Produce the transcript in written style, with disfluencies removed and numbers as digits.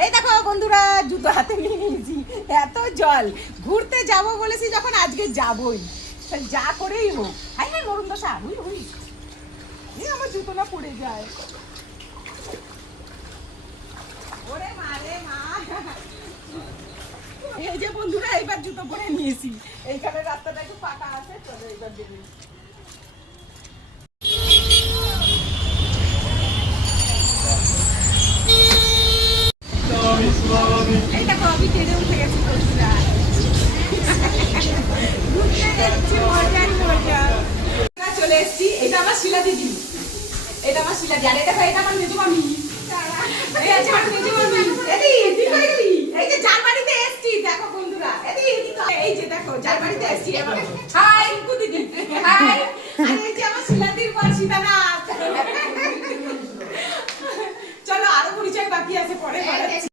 এই দেখো বন্ধুরা, জুতো হাতে নিয়ে নিয়েছি। এত জল, ঘুরতে যাব বলেছি যখন আজকে যাবই, যা করেই হোক। হাই হাই মরুন দশা, হুই হুই, আমার জুতো না পড়ে যায়। ওরে মা রে মা। এই যে বন্ধুরা, এইবার জুতো পরে নিয়েছি। এইখানে রাস্তাটা একটু ফাঁকা আছে, চলো এইবার দেখি। এই দেখো আমি ট্রেনে উঠে গেছি বন্ধুরা। চলে এসছি। এটা আমার শিলা দিদি, এটা আমার শিলা দিদি, আর এটা এটা আমার মেজো মামি। এই আছে আমার মেজো মামি। এদি তুই কই গেলি? এই যে যার বাড়িতে এসছি দেখো বন্ধুরা, এদি এই যে দেখো যার বাড়িতে এসছি। হাই কুকু দিদি, হাই।